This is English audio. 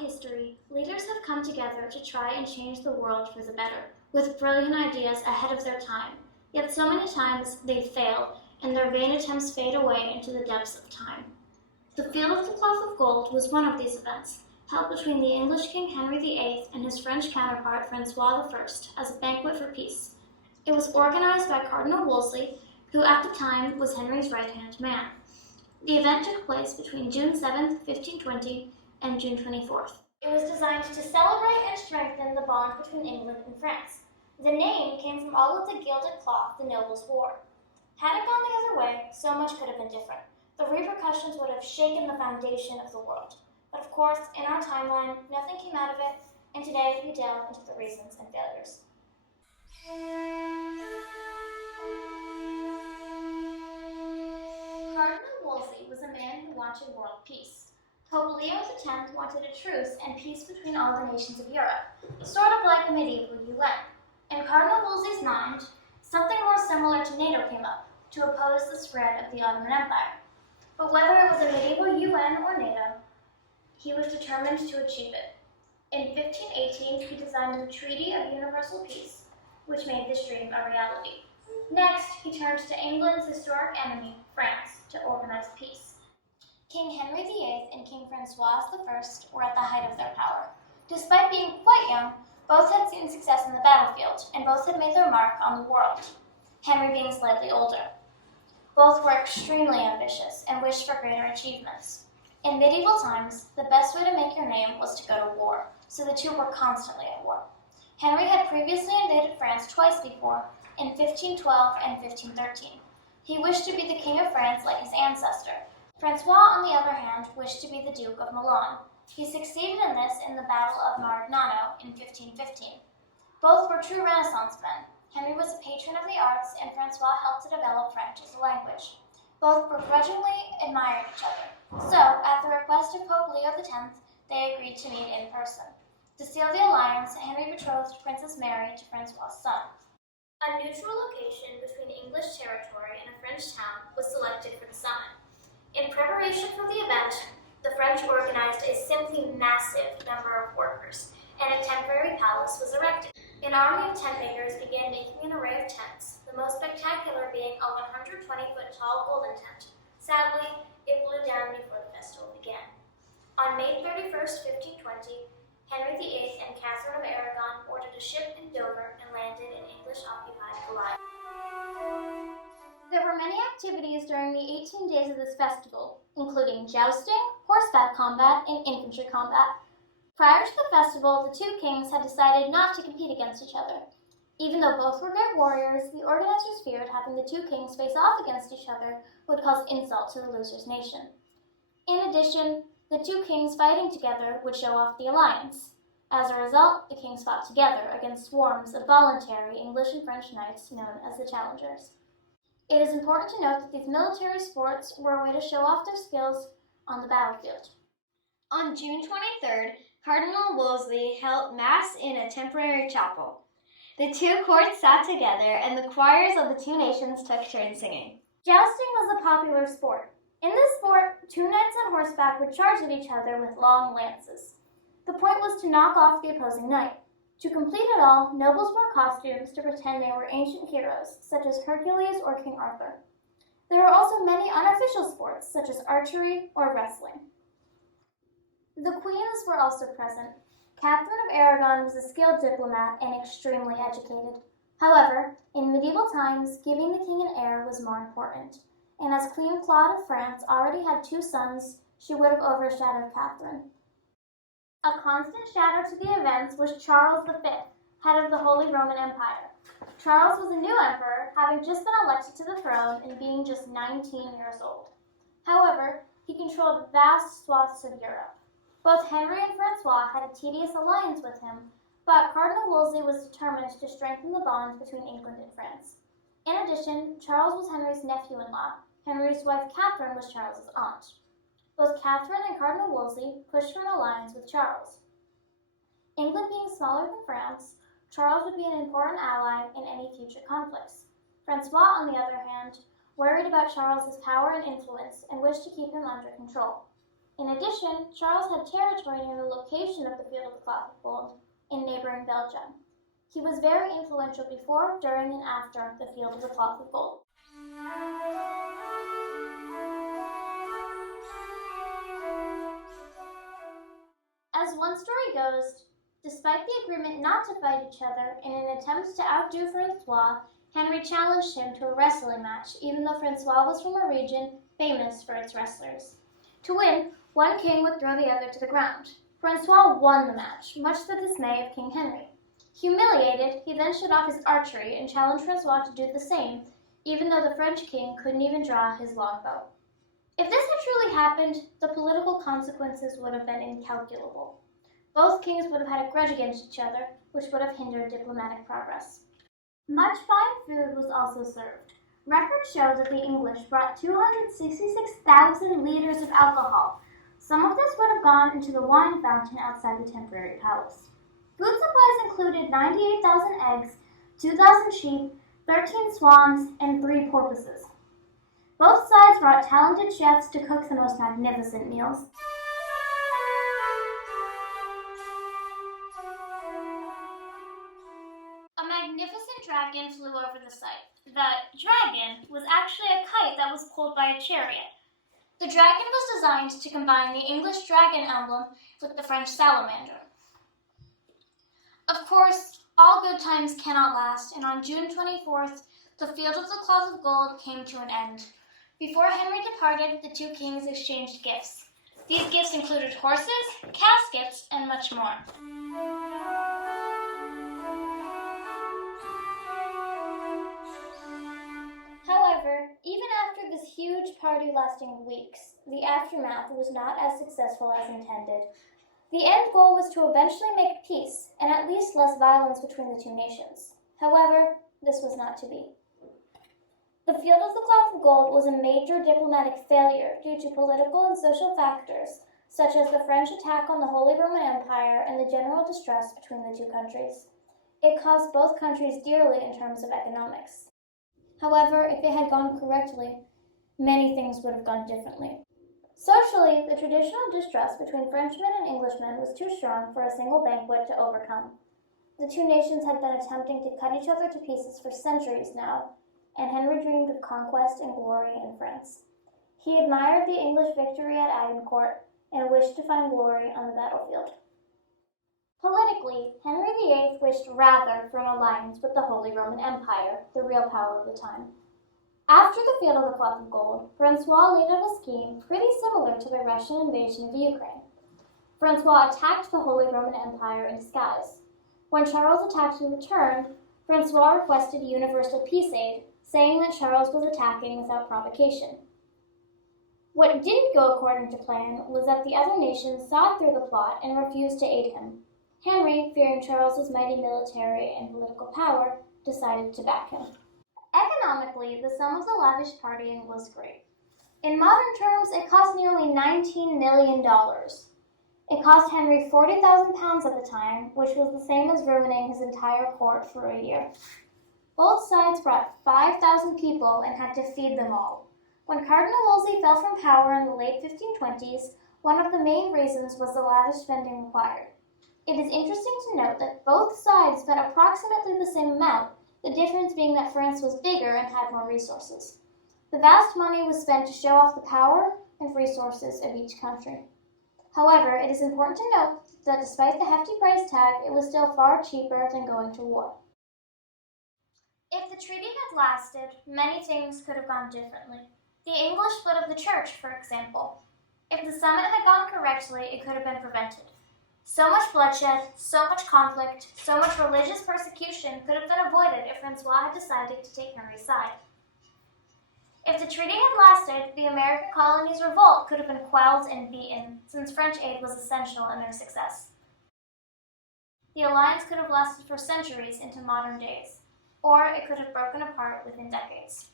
history, leaders have come together to try and change the world for the better, with brilliant ideas ahead of their time. Yet so many times they fail, and their vain attempts fade away into the depths of time. The Field of the Cloth of Gold was one of these events, held between the English King Henry VIII and his French counterpart Francois I as a banquet for peace. It was organized by Cardinal Wolsey, who at the time was Henry's right-hand man. The event took place between June 7, 1520, and June 24th. It was designed to celebrate and strengthen the bond between England and France. The name came from all of the gilded cloth the nobles wore. Had it gone the other way, so much could have been different. The repercussions would have shaken the foundation of the world. But of course, in our timeline, nothing came out of it, and today we delve into the reasons and failures. Cardinal Wolsey was a man who wanted world peace. Pope Leo X wanted a truce and peace between all the nations of Europe, sort of like a medieval UN. In Cardinal Wolsey's mind, something more similar to NATO came up, to oppose the spread of the Ottoman Empire. But whether it was a medieval UN or NATO, he was determined to achieve it. In 1518, he designed the Treaty of Universal Peace, which made this dream a reality. Next, he turned to England's historic enemy, France, to organize peace. King Henry VIII and King Francois I were at the height of their power. Despite being quite young, both had seen success in the battlefield, and both had made their mark on the world, Henry being slightly older. Both were extremely ambitious and wished for greater achievements. In medieval times, the best way to make your name was to go to war, so the two were constantly at war. Henry had previously invaded France twice before, in 1512 and 1513. He wished to be the King of France like his ancestor. Francois, on the other hand, wished to be the Duke of Milan. He succeeded in this in the Battle of Marignano in 1515. Both were true Renaissance men. Henry was a patron of the arts, and Francois helped to develop French as a language. Both begrudgingly admired each other. So, at the request of Pope Leo X, they agreed to meet in person. To seal the alliance, Henry betrothed Princess Mary to Francois' son. A neutral location between English territory and a French town was selected for the summit. In preparation for the event, the French organized a simply massive number of workers, and a temporary palace was erected. An army of tent makers began making an array of tents, the most spectacular being a 120-foot-tall golden tent. Sadly, it blew down before the festival began. On May 31st, 1520, Henry VIII and Catherine of Aragon boarded a ship in Dover and landed in English-occupied Goliath. There were many activities during the 18 days of this festival, including jousting, horseback combat, and infantry combat. Prior to the festival, the two kings had decided not to compete against each other. Even though both were great warriors, the organizers feared having the two kings face off against each other would cause insult to the loser's nation. In addition, the two kings fighting together would show off the alliance. As a result, the kings fought together against swarms of voluntary English and French knights known as the challengers. It is important to note that these military sports were a way to show off their skills on the battlefield. On June 23rd, Cardinal Wolsey held Mass in a temporary chapel. The two courts sat together, and the choirs of the two nations took turns singing. Jousting was a popular sport. In this sport, two knights on horseback would charge at each other with long lances. The point was to knock off the opposing knight. To complete it all, nobles wore costumes to pretend they were ancient heroes, such as Hercules or King Arthur. There were also many unofficial sports, such as archery or wrestling. The queens were also present. Catherine of Aragon was a skilled diplomat and extremely educated. However, in medieval times, giving the king an heir was more important, and as Queen Claude of France already had two sons, she would have overshadowed Catherine. A constant shadow to the events was Charles V, head of the Holy Roman Empire. Charles was a new emperor, having just been elected to the throne and being just 19 years old. However, he controlled vast swaths of Europe. Both Henry and Francois had a tedious alliance with him, but Cardinal Wolsey was determined to strengthen the bond between England and France. In addition, Charles was Henry's nephew-in-law. Henry's wife Catherine was Charles's aunt. Both Catherine and Cardinal Wolsey pushed for an alliance with Charles. England being smaller than France, Charles would be an important ally in any future conflicts. Francois, on the other hand, worried about Charles's power and influence and wished to keep him under control. In addition, Charles had territory near the location of the Field of the Cloth of Gold in neighboring Belgium. He was very influential before, during, and after the Field of the Cloth of Gold. As one story goes, despite the agreement not to fight each other, in an attempt to outdo Francois, Henry challenged him to a wrestling match, even though Francois was from a region famous for its wrestlers. To win, one king would throw the other to the ground. Francois won the match, much to the dismay of King Henry. Humiliated, he then shut off his archery and challenged Francois to do the same, even though the French king couldn't even draw his longbow. If this had truly happened, the political consequences would have been incalculable. Both kings would have had a grudge against each other, which would have hindered diplomatic progress. Much fine food was also served. Records show that the English brought 266,000 liters of alcohol. Some of this would have gone into the wine fountain outside the temporary palace. Food supplies included 98,000 eggs, 2,000 sheep, 13 swans, and 3 porpoises. Both sides brought talented chefs to cook the most magnificent meals. A magnificent dragon flew over the site. The dragon was actually a kite that was pulled by a chariot. The dragon was designed to combine the English dragon emblem with the French salamander. Of course, all good times cannot last, and on June 24th, the Field of the Cloth of Gold came to an end. Before Henry departed, the two kings exchanged gifts. These gifts included horses, caskets, and much more. However, even after this huge party lasting weeks, the aftermath was not as successful as intended. The end goal was to eventually make peace, and at least less violence between the two nations. However, this was not to be. The Field of the Cloth of Gold was a major diplomatic failure due to political and social factors, such as the French attack on the Holy Roman Empire and the general distrust between the two countries. It cost both countries dearly in terms of economics. However, if it had gone correctly, many things would have gone differently. Socially, the traditional distrust between Frenchmen and Englishmen was too strong for a single banquet to overcome. The two nations had been attempting to cut each other to pieces for centuries now, and Henry dreamed of conquest and glory in France. He admired the English victory at Agincourt and wished to find glory on the battlefield. Politically, Henry VIII wished rather for an alliance with the Holy Roman Empire, the real power of the time. After the Field of the Cloth of Gold, Francois laid out a scheme pretty similar to the Russian invasion of Ukraine. Francois attacked the Holy Roman Empire in disguise. When Charles attacked in return, Francois requested universal peace aid, saying that Charles was attacking without provocation. What didn't go according to plan was that the other nations saw through the plot and refused to aid him. Henry, fearing Charles's mighty military and political power, decided to back him. Economically, the sum of the lavish partying was great. In modern terms, it cost nearly $19 million. It cost Henry 40,000 pounds at the time, which was the same as ruining his entire court for a year. Both sides brought 5,000 people and had to feed them all. When Cardinal Wolsey fell from power in the late 1520s, one of the main reasons was the lavish spending required. It is interesting to note that both sides spent approximately the same amount, the difference being that France was bigger and had more resources. The vast money was spent to show off the power and resources of each country. However, it is important to note that despite the hefty price tag, it was still far cheaper than going to war. If the treaty had lasted, many things could have gone differently. The English split of the church, for example. If the summit had gone correctly, it could have been prevented. So much bloodshed, so much conflict, so much religious persecution could have been avoided if Francois had decided to take Henry's side. If the treaty had lasted, the American colonies' revolt could have been quelled and beaten, since French aid was essential in their success. The alliance could have lasted for centuries into modern days, or it could have broken apart within decades.